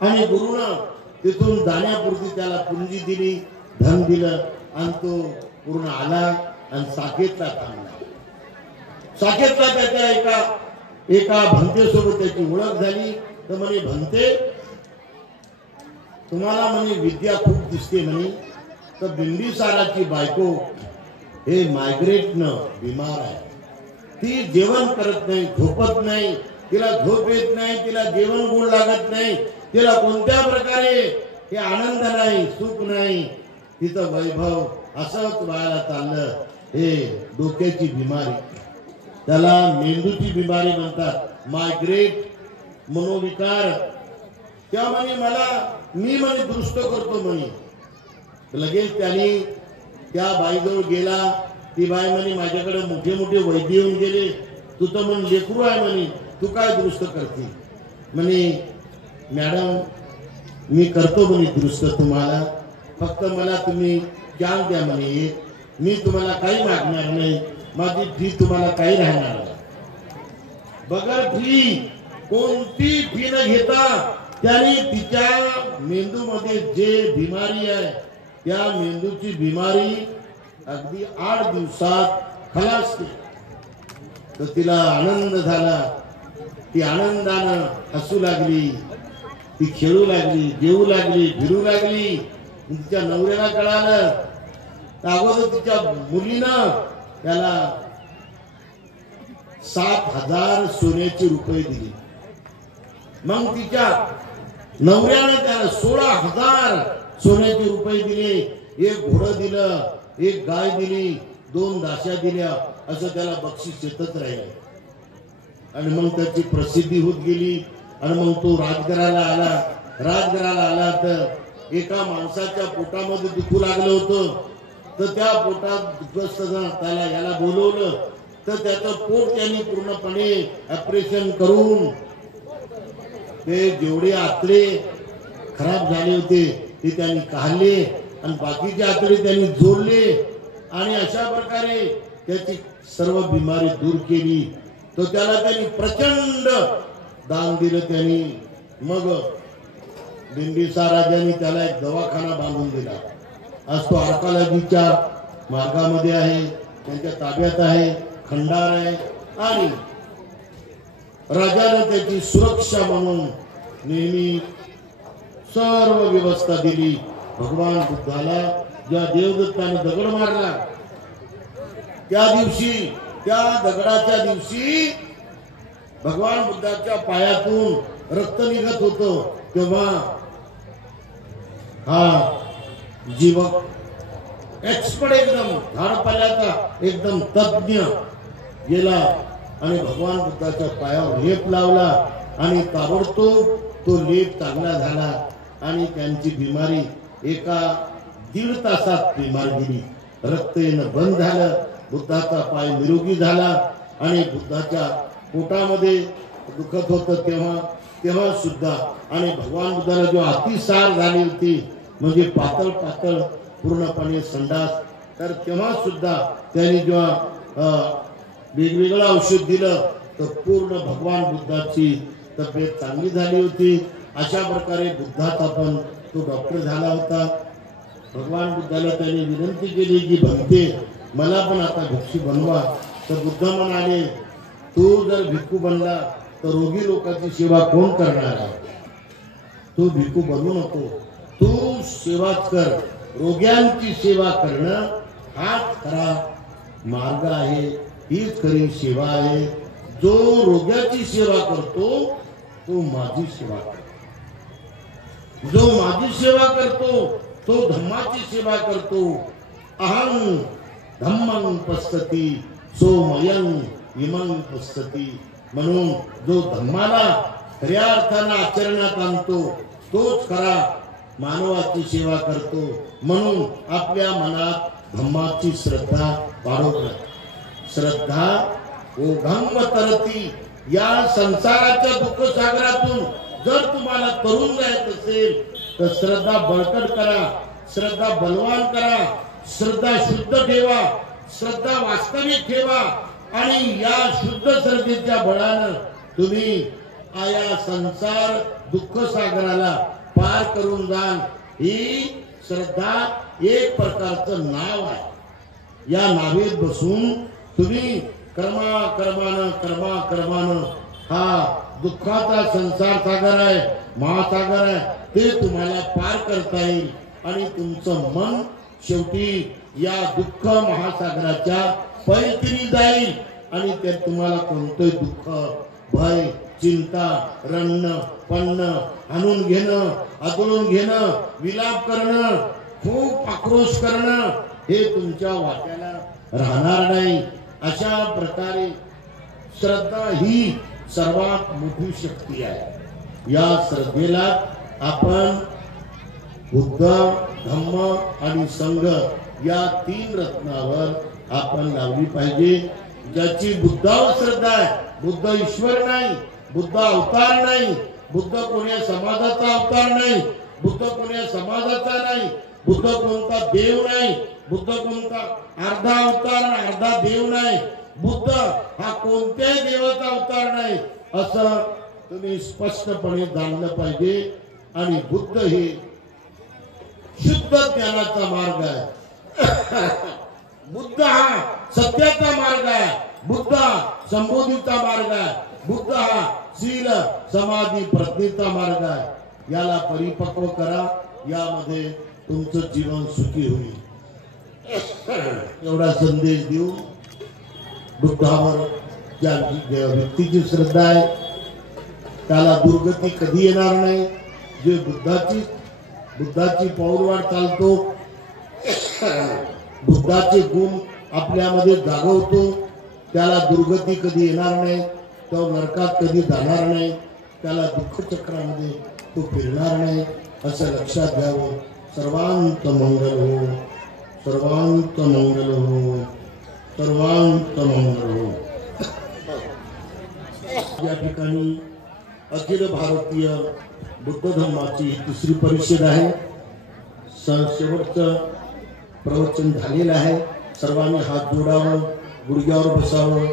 आणि गुरुनं तिथून जाण्यापुरती त्याला पुंजी दिली, धन दिलं. आणि तो पूर्ण आला आणि साकेतला थांबला. साकेतला त्याच्या एका भंतेसोबत त्याची ओळख झाली. तर म्हणे भंते तुम्हाला म्हणे विद्या खूप दिसते म्हणे. तर बिंबिसाराची बायको हे मायग्रेटनं बिमार आहे. ती जेवण करत नाही, झोपत नाही, तिला झोप येत नाही, तिला जेवण गोड लागत नाही, तिला कोणत्या प्रकारे हे आनंद नाही, सुख नाही. तिचं वैभव असंच व्हायला चाललं. हे डोक्याची बिमारी, त्याला मेंदूची बिमारी म्हणतात, मायग्रेट मनोविकार. त्या म्हणे मी म्हणे दुरुस्त करतो म्हणे. लगेच त्याने त्या बाईजवळ गेला. ती बाई म्हणे माझ्याकडे मोठे मोठे वैद्य येऊन गेले, तू तर म्हणे लेकरू आहे म्हणे, तू काय दुरुस्त करते म्हणे. मॅडम मी करतो म्हणे दुरुस्त, तुम्हाला फक्त मला तुम्ही ज्ञान द्या म्हणे. मी तुम्हाला काही मागणार नाही, माझी फी तुम्हाला काही राहणार नाही. बगर फी कोणती फी न घेता त्याने तिच्या मेंदूमध्ये जे बिमारी आहे त्या मेंदूची बिमारी अगदी 8 दिवसात खलास केली. तर तिला आनंद झाला. ती आनंदानं हसू लागली, ती खेळू लागली, जेवू लागली, फिरू लागली. तिच्या नवऱ्याला कळालं. अगोदर तिच्या मुलीनं त्याला 7,000 सोन्याचे रुपये दिले. मग तिच्या नवऱ्यानं त्याला 16,000 सोन्याचे रुपये दिले. 1 घोडं दिलं, 1 गाय दिली, 2 दाशा दिल्या. असं त्याला बक्षीस येतच राहिलं. आणि मग त्याची प्रसिद्धी होत गेली. आणि मग तो राजघराला आला. तर एका माणसाच्या पोटामध्ये दुखू लागलं होतं. तर त्या पोटात दुखत त्याला याला बोलवलं. तर त्याचं पोट त्यांनी पूर्णपणे ऑपरेशन करून ते जेवढे आतडे खराब झाले होते ते त्यांनी काढले आणि बाकीचे आतडे त्यांनी जोडले. आणि अशा प्रकारे त्याची सर्व बिमारी दूर केली. तो त्याला त्यांनी प्रचंड दान दिलं त्यांनी. मग बिंबिसार राजांनी त्याला एक दवाखाना बांधून दिला. आज तो आर्कालजीच्या मार्गामध्ये आहे, त्यांच्या ताब्यात आहे, खंडार आहे. आणि राजाने त्याची सुरक्षा म्हणून नेहमी सर्व व्यवस्था दिली. भगवान बुद्धाला जेव्हा देवदत्ताने दगड मारला त्या दिवशी, त्या दगडाच्या दिवशी भगवान बुद्धाच्या पायातून रक्त निघत होतं. तेव्हा हा जीवक एक्सपर्ट, एकदम झाडपाल्याचा एकदम तज्ञ गेला आणि भगवान बुद्धाच्या पायावर लेप लावला आणि ताबडतोब तो लेप चांगला झाला आणि त्यांची बिमारी एका 1.5 तासात बिमार गेली. रक्त येणं बंद झालं. बुद्धाचा पाय निरोगी झाला आणि बुद्धाच्या पोटामध्ये दुखत होतं तेव्हा सुद्धा, आणि भगवान बुद्धाला जो अतिसार झाली होती म्हणजे पातळ पातळ पूर्णपणे संडास, तर तेव्हा सुद्धा त्यांनी जेव्हा वेगवेगळं औषध दिलं तर पूर्ण भगवान बुद्धाची तब्येत चांगली झाली होती. अशा प्रकारे बुद्धाचा पण तो डॉक्टर झाला होता. भगवान बुद्धाला त्यांनी विनंती केली की भंते मला पण आता भिक्षू बनवा. तर बुद्ध म्हणाले तू जर भिक्खू बनला तर रोगी लोकांची सेवा कोण करणार आहे? तू भिक्खू बनू नको, तू सेवाच कर. रोग्यांची सेवा करणं हाच खरा मार्ग आहे, हीच खरी सेवा आहे. जो रोग्याची सेवा करतो तो माझी सेवा करतो. जो माझी सेवा करतो तो धम्माची सेवा करतो. अहं धम्मं पश्यति सोमयं इमं पश्यति. म्हणून जो धम्माला खऱ्या अर्थानं आचरणात आणतो तोच खरा मानवाची सेवा करतो. म्हणून आपल्या मनात धम्माची श्रद्धा वाढवतात. श्रद्धा ओघांग तरती. या संसाराच्या दुःख सागरातून जर तुम्हाला तरुण जायचं असेल तर श्रद्धा बळकट करा, श्रद्धा बलवान करा, श्रद्धा शुद्ध ठेवा, श्रद्धा वास्तविक ठेवा आणि या शुद्ध श्रद्धेच्या बळानं तुम्ही आया संसार दुःख सागराला पार करून जाल. ही श्रद्धा एक प्रकारचं नाव आहे. या नावेत बसून तुम्ही कर्मानं हा दुःखाचा संसार सागर आहे, महासागर आहे, ते तुम्हाला पार करता येईल आणि तुमचं मन शेवटी या दुःख महासागराच्या पैलतीने जाईल आणि त्यात तुम्हाला कोणतं दुःख, भय, चिंता, रडणं, पडणं, हाणून घेणं, आदळून घेणं, विलाप करणं, खूप आक्रोश करणं हे तुमच्या वाट्याला राहणार नाही. अशा प्रकारे श्रद्धा ही सर्वात मोठी शक्ती आहे. या श्रद्धेला आपण बुद्ध, धम्म आणि संघ या 3 रत्नावर आपण लावली पाहिजे. ज्याची बुद्धावर श्रद्धा आहे, बुद्ध ईश्वर नाही, बुद्ध अवतार नाही, बुद्ध कोण्या समाजाचा अवतार नाही, बुद्ध कोण्या समाजाचा नाही, बुद्ध कोणता देव नाही, बुद्ध कोणता अर्धा अवतार अर्धा देव नाही, बुद्ध हा कोणत्याही देवाचा अवतार नाही, असं तुम्ही स्पष्टपणे जाणलं पाहिजे. आणि बुद्ध हे शुद्ध ज्ञानाचा मार्ग आहे. बुद्ध हा सत्याचा मार्ग आहे. बुद्ध हा संबोधीचा मार्ग आहे. बुद्ध हा शील समाधी प्रज्ञेचा मार्ग आहे. याला परिपक्व करा, यामध्ये तुमचं जीवन सुखी होईल. एवढा संदेश देऊ. बुद्धावर ज्या व्यक्तीची श्रद्धा आहे त्याला दुर्गती कधी येणार नाही. जे बुद्धाची पाऊलवाट चालतो, बुद्धाचे गुण आपल्यामध्ये जागवतो, त्याला दुर्गती कधी येणार नाही, तो नरकात कधी जाणार नाही, त्याला दुःख चक्रामध्ये तो फिरणार नाही, असं लक्षात घ्यावं. सर्वांत मंगल हो, सर्वांत मंगल हो, सर्वांत मंगल हो. या ठिकाणी अखिल भारतीय बुद्ध धर्माची 3री परिषद आहे. शेवटचं प्रवचन झालेलं आहे. सर्वांनी हात जोडावं, गुडघ्यावर बसावं.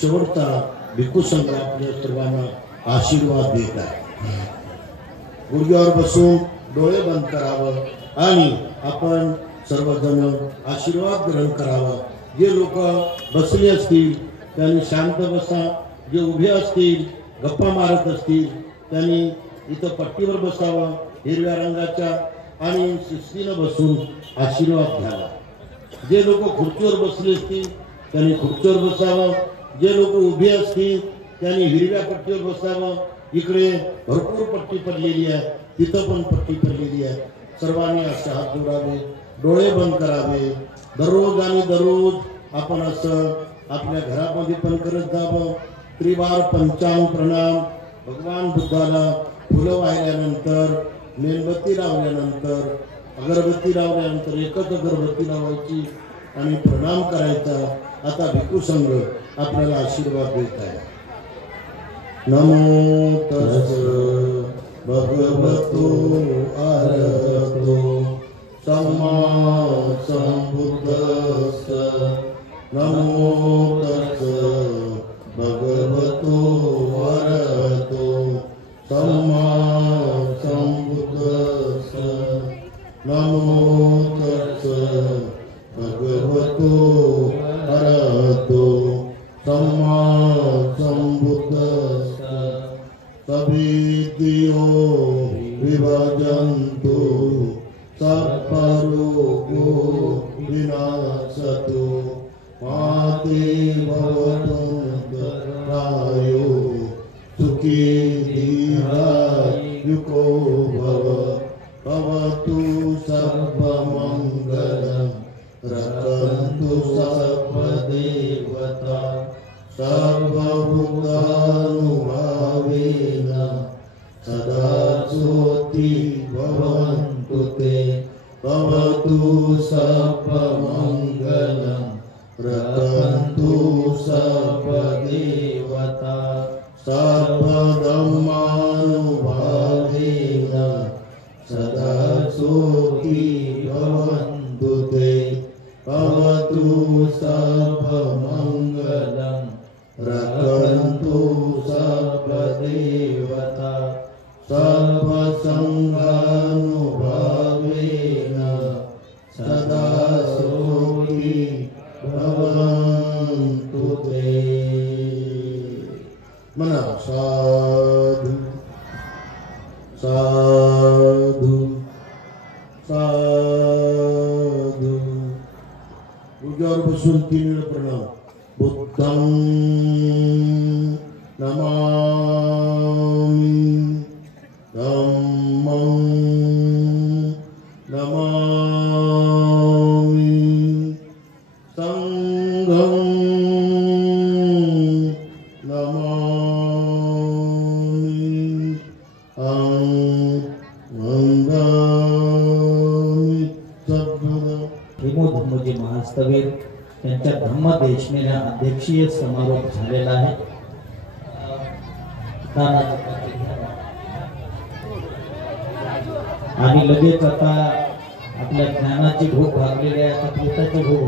शेवटचा भिक्खू संघ आपल्या सर्वांना आशीर्वाद देत आहे. गुडघ्यावर बसून डोळे बंद करावं आणि आपण सर्वजण आशीर्वाद ग्रहण करावा. जे लोक बसले असतील त्यांनी शांत बसा. जे उभे असतील गप्पा मारत असतील त्यांनी इथं पट्टीवर बसावं हिरव्या रंगाच्या आणि शिस्तीनं बसून आशीर्वाद घ्यावा. जे लोक खुर्चीवर बसले असतील त्यांनी खुर्चीवर बसावं. जे लोक उभे असतील त्यांनी हिरव्या पट्टीवर बसावं. इकडे भरपूर पट्टी पडलेली आहे, तिथं पण पट्टी पडलेली आहे. सर्वांनी असे हात जोडावे, डोळे बंद करावे. दररोज आणि दररोज आपण असं आपल्या घरामध्ये पण करत जावं. त्रिवार पंचांग प्रणाम. भगवान बुद्धाला फुलं वाहिल्यानंतर, मेणबत्ती लावल्यानंतर, अगरबत्ती लावल्यानंतर एकच अगरबत्ती लावायची आणि प्रणाम करायचा. आता भिक्खू संघ आपल्याला आशीर्वाद देत आहे. नमो तस् भगवतो अरहतो सम्मा संबुद्धस्स. नमो तस् भगवतो अरहतो सम्मा संबुद्धस्स. नमो तस् भगवतो अरहतो सम्मा संबुद्धस्स. सविद्यो विभजन्तु सर्वरोगो विनाशतु. माते भवतु रायो सुखी दीर्घायुको भव. भवतु सर्वमङ्गलं रक्षन्तु सर्वदेवता. सर्वभूतानुभावेन सदा ज्योति भवन्तु ते. भवतु सर्वमङ्गलं रक्षन्तु सर्वदेवता. सर्वधर्मानुभावेन सदा ज्योति भवन्तु ते. भवतु सर्वमङ्गलं रक्षन्तु सर्वदेवता. सर्वसङ्गानुभावेन सदा सुखी भवन्तु ते. म्हणा साधु साधु साधु. गुडघ्यावर बसून 3 वेळा प्रणाम. बुद्धं नमामि. धम्मं नमामि. संघं नमामि. वंदामि सर्वदा. धर्मजी महास्तवीर त्यांच्या धम्मदेशनेला अध्यक्षीय समारोप झालेला आहे. आणि लगेच आता आपल्या ज्ञानाची भूक भागलेली आहे. आता पोटाची भूक